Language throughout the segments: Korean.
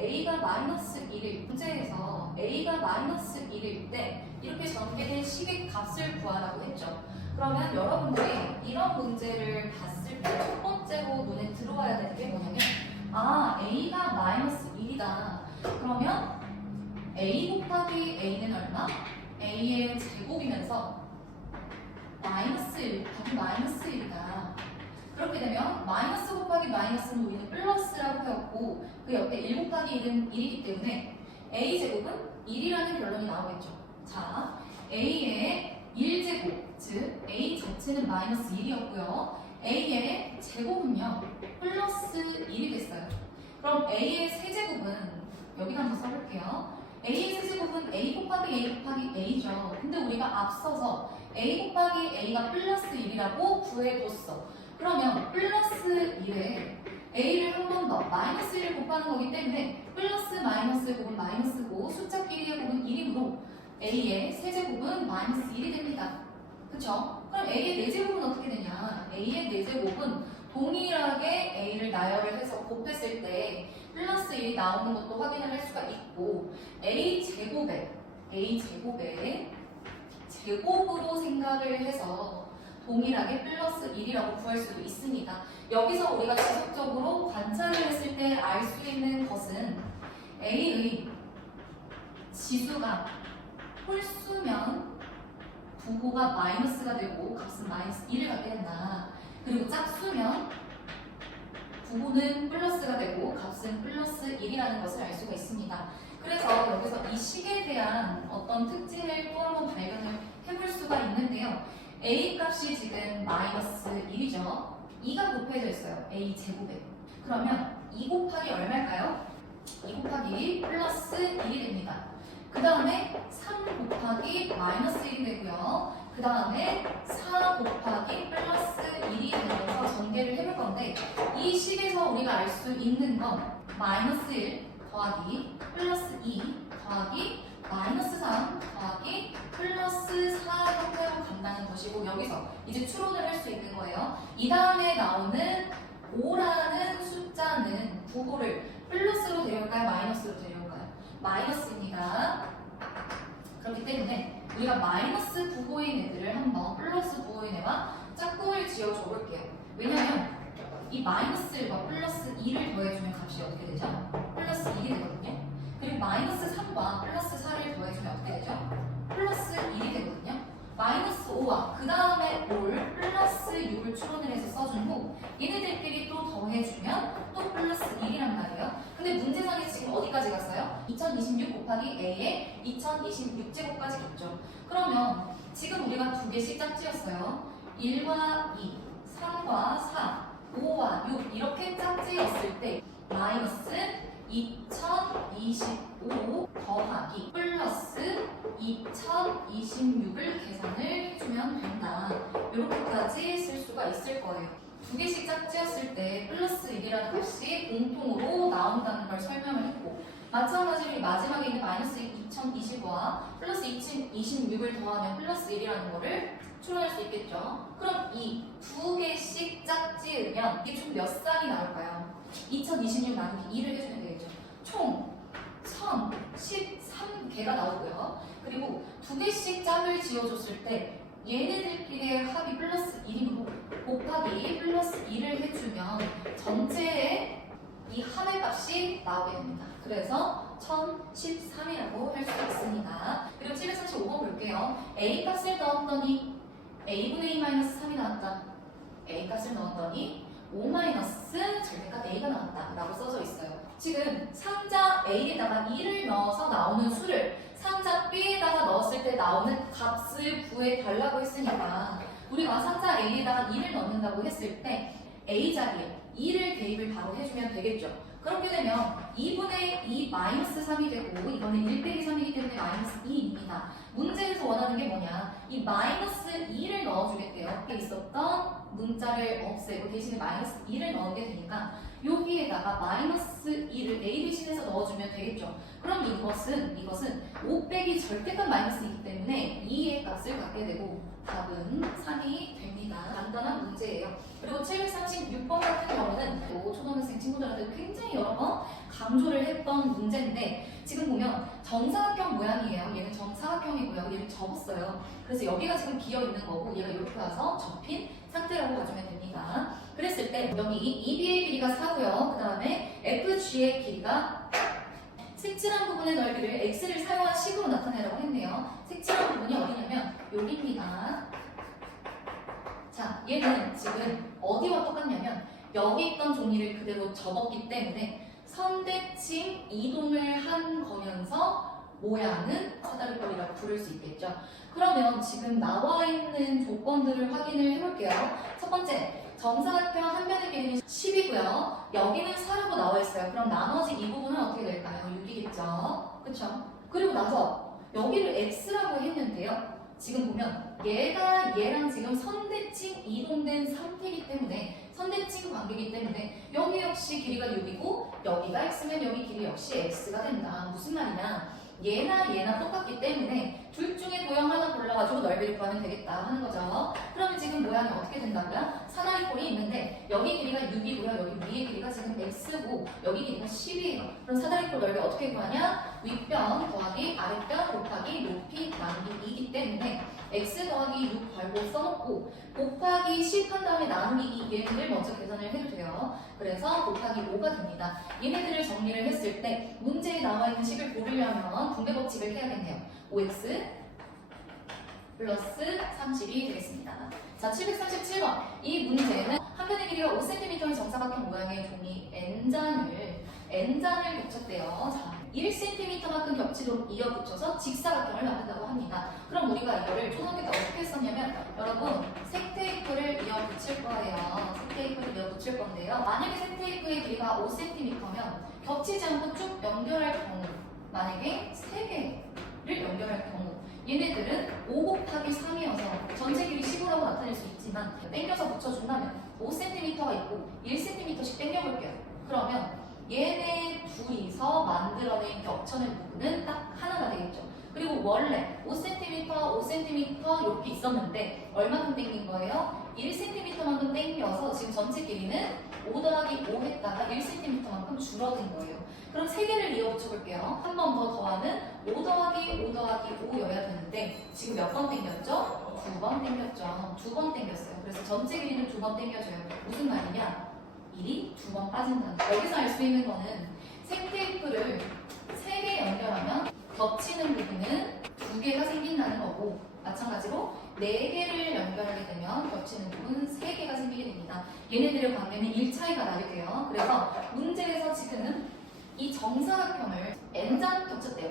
a가 마이너스 1일 문제에서 a가 마이너스 1일 때 이렇게 전개된 식의 값을 구하라고 했죠. 그러면 여러분들이 이런 문제를 봤을 때 첫 번째로 눈에 들어와야 되는 게 뭐냐면 a가 마이너스 1이다. 그러면 a 곱하기 a는 얼마? a의 제곱이면서 마이너스 1 곱하기 마이너스 1이다. 그렇게 되면 마이너스 곱하기 마이너스는 우리는 플러스라고 배웠고 그 옆에 1 곱하기 1은 1이기 때문에 a제곱은 1이라는 결론이 나오겠죠. 자, a의 1제곱, 즉 a 자체는 마이너스 1이었고요. a의 제곱은요 플러스 1이 됐어요. 그럼 a의 세제곱은 여기다 한번 써볼게요. a의 세제곱은 a 곱하기 a 곱하기 a죠. 근데 우리가 앞서서 a 곱하기 a가 플러스 1이라고 구해뒀어. 그러면 플러스 1에 a를 한 번 더 마이너스 1을 곱하는 거기 때문에 플러스 마이너스의 곱은 마이너스고 숫자끼리의 곱은 1이므로 a의 세제곱은 마이너스 1이 됩니다. 그쵸? 그럼 a의 4제곱은 어떻게 되냐? a의 4제곱은 동일하게 a를 나열을 해서 곱했을 때 플러스 1이 나오는 것도 확인을 할 수가 있고 a제곱에 제곱으로 생각을 해서 동일하게 플러스 1이라고 구할 수도 있습니다. 여기서 우리가 지속적으로 관찰을 했을 때 알 수 있는 것은 a의 지수가 홀수면 부호가 마이너스가 되고 값은 마이너스 1을 갖게 된다. 그리고 짝수면 부호는 플러스가 되고 값은 플러스 1이라는 것을 알 수가 있습니다. 그래서 여기서 이 식에 대한 어떤 특징을 또 한번 발견을 해볼 수가 있는데요. a 값이 지금 마이너스 1이죠. 2가 곱해져 있어요. a 제곱에. 그러면 2 곱하기 얼마일까요? 2 곱하기 플러스 1이 됩니다. 그 다음에 3 곱하기 마이너스 1이 되고요. 그 다음에 4 곱하기 플러스 1이 되면서 전개를 해볼 건데 이 식에서 우리가 알 수 있는 건 마이너스 1 더하기 플러스 2 더하기 마이너스 3 더하기 플러스 4 형태로 간다는 것이고 여기서 이제 추론을 할 수 있는 거예요. 이 다음에 나오는 5라는 숫자는 부호를 플러스로 데려올까요? 마이너스로 데려올까요? 마이너스입니다. 그렇기 때문에 우리가 마이너스 부호인 애들을 한번 플러스 부호인 애와 짝꿍을 지어줘 볼게요. 왜냐하면 이 마이너스 1과 플러스 2를 더해주면 값이 어떻게 되죠? 플러스 1이 되거든요. 그리고 마이너스 3과 플러스 4를 더해주면 어떻게 되죠? 플러스 1이 되거든요. 마이너스 5와 그 다음에 올 플러스 6을 추론을 해서 써준 후 얘네들끼리 또 더해주면 또 플러스 1이란 말이에요. 근데 문제상에 지금 어디까지 갔어요? 2026 곱하기 a에 2026제곱까지 갔죠. 그러면 지금 우리가 두 개씩 짝지었어요. 1과 2, 3과 4, 5와 6 이렇게 짝지었을 때 마이너스 2025 더하기 플러스 2026을 계산을 해주면 된다. 이렇게까지 쓸 수가 있을 거예요. 두 개씩 짝지었을 때 플러스 1이라는 값이 공통으로 나온다는 걸 설명을 했고 마찬가지로 마지막에 있는 마이너스 2025와 플러스 2026을 더하면 플러스 1이라는 거를 추론할 수 있겠죠. 그럼 이 두 개씩 짝지으면 이게 총 몇 쌍이 나올까요? 2026 나누기 2를 해주면 되겠죠. 총 1013개가 나오고요. 그리고 두 개씩 짝을 지어줬을 때 얘네들끼리의 합이 플러스 1이므로 곱하기 플러스 2를 해주면 전체의 이 합의 값이 나오게 됩니다. 그래서 1013이라고 할 수 있습니다. 그리고 735번 볼게요. a 값을 넣었더니 a분의 2-3이 나왔다. a 값을 넣었더니 5-절대값 a가 나왔다 라고 써져 있어요. 지금 상자 a에다가 2를 넣어서 나오는 수를 상자 b에다가 넣었을 때 나오는 값을 구해달라고 했으니까 우리가 상자 a에다가 2를 넣는다고 했을 때 a 자리에 2를 대입을 바로 해주면 되겠죠. 그렇게 되면 2분의 2 마이너스 3이 되고 이거는 1 빼기 3이기 때문에 마이너스 2입니다. 문제에서 원하는 게 뭐냐? 이 마이너스 2를 넣어주겠대요. 앞에 있었던 문자를 없애고 대신에 마이너스 2를 넣게 되니까 여기에다가 마이너스 2를 a 대신해서 넣어주면 되겠죠. 그럼 이것은 5 빼기 절대값 마이너스이기 때문에 2의 값을 갖게 되고 답은 3이 됩니다. 간단한 문제예요. 그리고 736번 같은 경우는 또 초등학생 친구들한테 굉장히 여러 번 강조를 했던 했던 문제인데 지금 보면 정사각형 모양이에요. 얘는 정사각형이고요. 얘를 접었어요. 그래서 여기가 지금 비어 있는 거고 얘가 이렇게 와서 접힌 상태라고 봐주면 됩니다. 그랬을 때 여기 EB의 길이가 4고요. 그 다음에 FG의 길이가 색칠한 부분의 넓이를 x를 사용한 식으로 나타내라고 했네요. 색칠한 부분이 어디냐면 여기입니다. 자, 얘는 지금 어디와 똑같냐면 여기 있던 종이를 그대로 접었기 때문에 선대칭 이동을 한 거면서 모양은 사다리꼴이라고 부를 수 있겠죠. 그러면 지금 나와 있는 조건들을 확인을 해볼게요. 첫 번째, 정사각형 한 변의 길이는 10이고요. 여기는 4라고 나와 있어요. 그럼 나머지 이 부분은 어떻게 될까요? 6이겠죠. 그쵸? 그리고 나서 여기를 x라고 했는데요. 지금 보면 얘가 얘랑 지금 선대칭 이동된 상태이기 때문에 선대칭 관계이기 때문에 여기 역시 길이가 6이고 여기가 x면 여기 길이 역시 x가 된다. 무슨 말이냐? 얘나 똑같기 때문에 둘 중에 도형 하나 골라가지고 넓이를 구하면 되겠다 하는 거죠. 그러면 지금 모양이 어떻게 된다고요? 사다리꼴이 있는데 여기 길이가 6이고요. 여기 위에 길이가 지금 x고 여기 길이가 10이에요. 그럼 사다리꼴 넓이 어떻게 구하냐? 윗변 더하기 아랫변 곱하기 높이 나누기 2이기 때문에 x 더하기 6 괄호 써놓고 곱하기 10 한 다음에 나누기 2 얘네들 먼저 계산을 해도 돼요. 그래서 곱하기 5가 됩니다. 얘네들을 정리를 했을 때 문제에 나와 있는 식을 고르려면 분배 법칙을 해야겠네요. 5x 플러스 30이 되겠습니다. 자, 737번. 이 문제는 한 변의 길이가 5cm의 정사각형 모양의 종이 N잔을 겹쳤대요. 자, 1cm만큼 겹치도록 이어붙여서 직사각형을 만든다고 합니다. 그럼 우리가 이거를 초등학교 때 어떻게 했었냐면 여러분 색테이프를 이어붙일 거예요. 색테이프를 이어붙일 건데요. 만약에 색테이프의 길이가 5cm면 겹치지 않고 쭉 연결할 경우 만약에 3개를 연결할 경우 얘네들은 5 곱하기 3이어서 전체 길이 15라고 나타낼 수 있지만 땡겨서 붙여준다면 5cm가 있고 1cm씩 땡겨볼게요. 그러면 얘네 둘이서 만들어낸 겹쳐낸 부분은 딱 하나가 되겠죠. 그리고 원래 5cm, 5cm 이렇게 있었는데 얼마큼 땡긴 거예요? 1cm만큼 땡겨서 지금 전체 길이는 5 더하기 5 했다가 1cm만큼 줄어든 거예요. 그럼 3개를 이어 붙여볼게요. 한 번 더 더하는 5 더하기 5 더하기 5여야 되는데 지금 몇 번 땡겼죠? 2번 땡겼죠. 2번 땡겼어요. 그래서 전체 길이는 2번 땡겨줘요. 무슨 말이냐? 1이 2번 빠진다는 거. 여기서 알 수 있는 거는 색테이프를 3개 연결하면 겹치는 부분은 2개가 생긴다는 거고 마찬가지로 4개를 연결하게 되면 겹치는 부분은 3개가 생기게 됩니다. 얘네들의 관계는 1 차이가 나게 돼요. 그래서 문제에서 지금 이 정사각형을 N잔 겹쳤대요.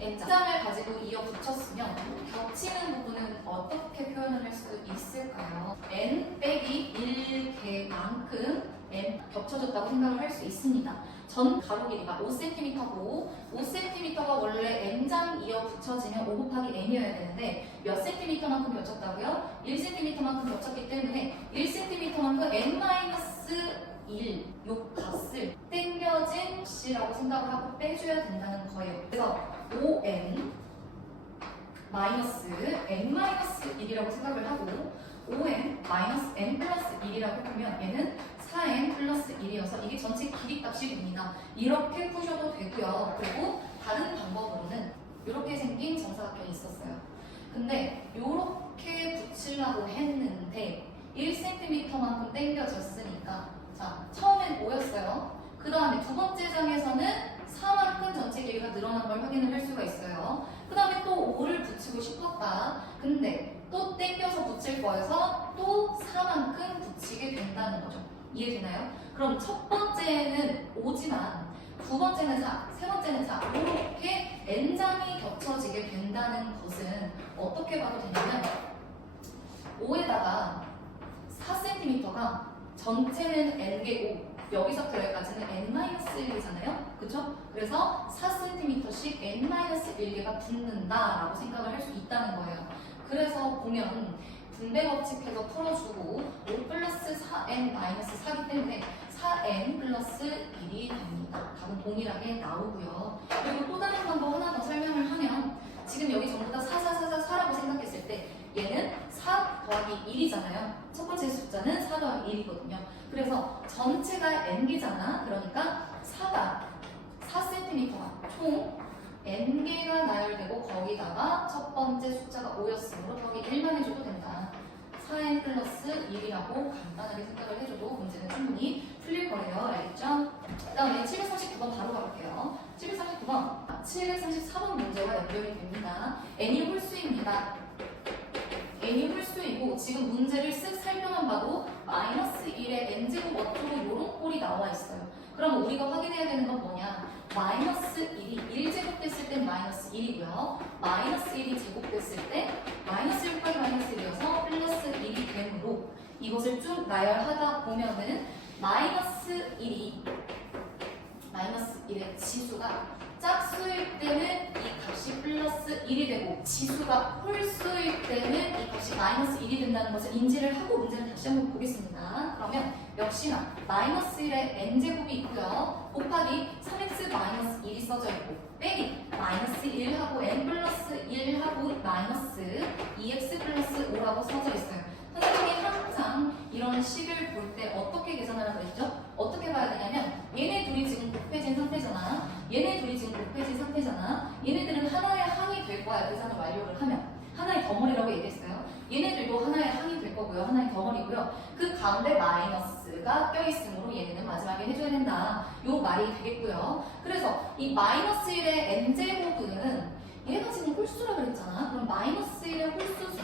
N잔을 가지고 이어 붙였으면 겹치는 부분은 어떻게 표현을 할 수 있을까요? N 빼기 1개만큼 N 겹쳐졌다고 생각을 할 수 있습니다. 전 가로 길이가 5cm고 5cm가 원래 N장 이어 붙여지면 5 곱하기 N이어야 되는데 몇 cm만큼 겹쳤다고요? 1cm만큼 겹쳤기 때문에 1cm만큼 N-1 요 값을 땡겨진 C라고 생각을 하고 빼줘야 된다는 거예요. 그래서 5N 마이너스 N-1이라고 생각을 하고 5N 마이너스 N 플러스 1이라고 보면 얘는 4N 플러스 1이어서 이게 전체 길이 값이 됩니다. 이렇게 푸셔도 되고요. 그리고 다른 방법으로는 이렇게 생긴 정사각형이 있었어요. 근데 이렇게 붙이려고 했는데 1cm만큼 당겨졌으니까 자, 처음엔 5였어요. 그 다음에 두 번째 장에서는 4만큼 전체 길이가 늘어난 걸 확인을 할 수가 있어요. 그 다음에 또 5를 붙이고 싶었다. 근데 또 땡겨서 붙일 거여서 또 4만큼 붙이게 된다는 거죠. 이해되나요? 그럼 첫 번째는 5지만 두 번째는 4, 세 번째는 4 이렇게 N장이 겹쳐지게 된다는 것은 어떻게 봐도 되냐면 5에다가 4cm가 전체는 N개고 여기서부터 여기까지는 N-1이잖아요. 그쵸? 그래서 4cm씩 N-1개가 붙는다라고 생각을 할 수 있다는 거예요. 그래서 보면 분배 법칙해서 풀어주고 5 플러스 4n 마이너스 4기 때문에 4n 플러스 1이 됩니다. 답은 동일하게 나오고요. 그리고 또 다른 방법 하나 더 설명을 하면 지금 여기 전부 다 4라고 생각했을 때 얘는 4 더하기 1이잖아요. 첫 번째 숫자는 4 더하기 1이거든요. 그래서 전체가 n개잖아. 그러니까 4가 4cm 10cm가 총 n개가 나열되고 거기다가 첫 번째 숫자가 5였으므로 거기 1만 해줘도 된다. 4n 플러스 1이라고 간단하게 생각을 해줘도 문제는 충분히 풀릴 거예요. 알겠죠? 그 다음에 739번 바로 가볼게요. 739번 734번 문제와 연결이 됩니다. n이 홀수입니다. n이 홀수이고 지금 문제를 쓱 살펴만 봐도 마이너스 1에 n제곱 어쩌고 이런 꼴이 나와 있어요. 그럼 우리가 확인해야 되는 건 뭐냐? 마이너스 1이 1제곱 됐을 땐 마이너스 1이고요. 마이너스 1이 제곱됐을 때 마이너스 1 곱하기 마이너스 1이어서 플러스 1이 되므로 이것을 쭉 나열하다 보면은 마이너스 1의 지수가 짝수일 때는 이 값이 플러스 1이 되고 지수가 홀수일 때는 이 값이 마이너스 1이 된다는 것을 인지를 하고 문제를 다시 한번 보겠습니다. 그러면 역시나 마이너스 1에 n제곱이 있고요. 곱하기 3x 마이너스 1이 써져 있고 빼기 마이너스 1하고 n 플러스 1하고 마이너스 2x 플러스 5라고 써져 있어요. 선생님이 항상 이런 식을 볼 때 어떻게 계산하라고 그랬죠? 어떻게 봐야 되냐면 얘네 둘이 지금 곱해진 상태잖아. 얘네 둘이 지금 곱해진 상태잖아. 얘네들은 하나의 항이 될 거야. 계산을 완료를 하면. 하나의 덩어리라고 얘기했어요. 얘네들도 하나의 항이 될 거고요. 하나의 덩어리고요. 그 가운데 마이너스가 껴있으므로 얘네는 마지막에 해줘야 된다. 요 말이 되겠고요. 그래서 이 마이너스 1의 n제곱은 얘가 지금 홀수라 그랬잖아. 그럼 마이너스 1의 홀수수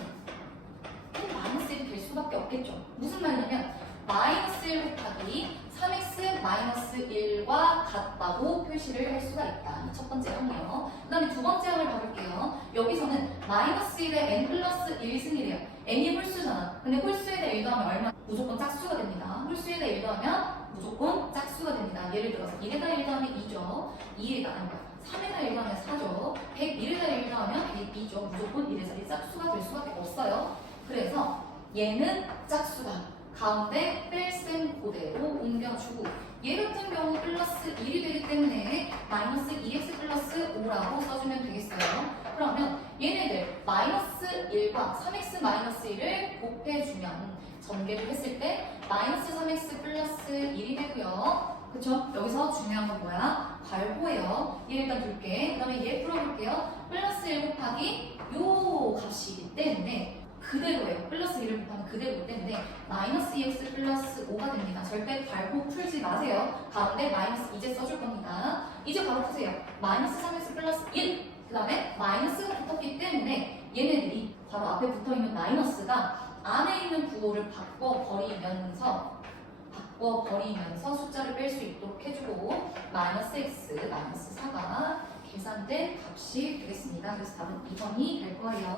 마이너스 1이 될 수밖에 없겠죠. 무슨 말이냐면 마이너스 1 곱하기 3x 마이너스 1과 같다고 표시를 할 수가 있다. 이 첫 번째 항이요. 그 다음에 두 번째 항을 봐볼게요. 여기서는 마이너스 1에 n 플러스 1승이래요. n이 홀수잖아. 근데 홀수에다 1 더하면 얼마? 무조건 짝수가 됩니다. 홀수에다 1 더하면 무조건 짝수가 됩니다. 예를 들어서 1에다 1 더하면 2죠. 2에다 아니다. 3에다 1 더하면 4죠. 101에다 1 더하면 102죠. 무조건 1의 자리 짝수가 될 수밖에 없어요. 그래서 얘는 짝수가 가운데 뺄셈 그대로 옮겨주고 얘 같은 경우 플러스 1이 되기 때문에 마이너스 2x 플러스 5라고 써주면 되겠어요. 그러면 얘네들 마이너스 1과 3x 마이너스 1을 곱해주면 전개를 했을 때 마이너스 3x 플러스 1이 되고요. 그쵸? 여기서 중요한 건 뭐야? 괄호예요. 얘 일단 둘게. 그 다음에 얘 풀어볼게요. 플러스 1 곱하기 요 값이기 때문에 그대로예요. 플러스 1을 곱하면 그대로이기 때문에 마이너스 2x 플러스 5가 됩니다. 절대 괄호 풀지 마세요. 가운데 마이너스 이제 써줄 겁니다. 이제 바로 푸세요. 마이너스 3x 플러스 1. 그 다음에 마이너스가 붙었기 때문에 얘네들이 바로 앞에 붙어있는 마이너스가 안에 있는 부호를 바꿔버리면서 숫자를 뺄 수 있도록 해주고 마이너스 x, 마이너스 4가 계산된 값이 되겠습니다. 그래서 답은 2번이 될 거예요.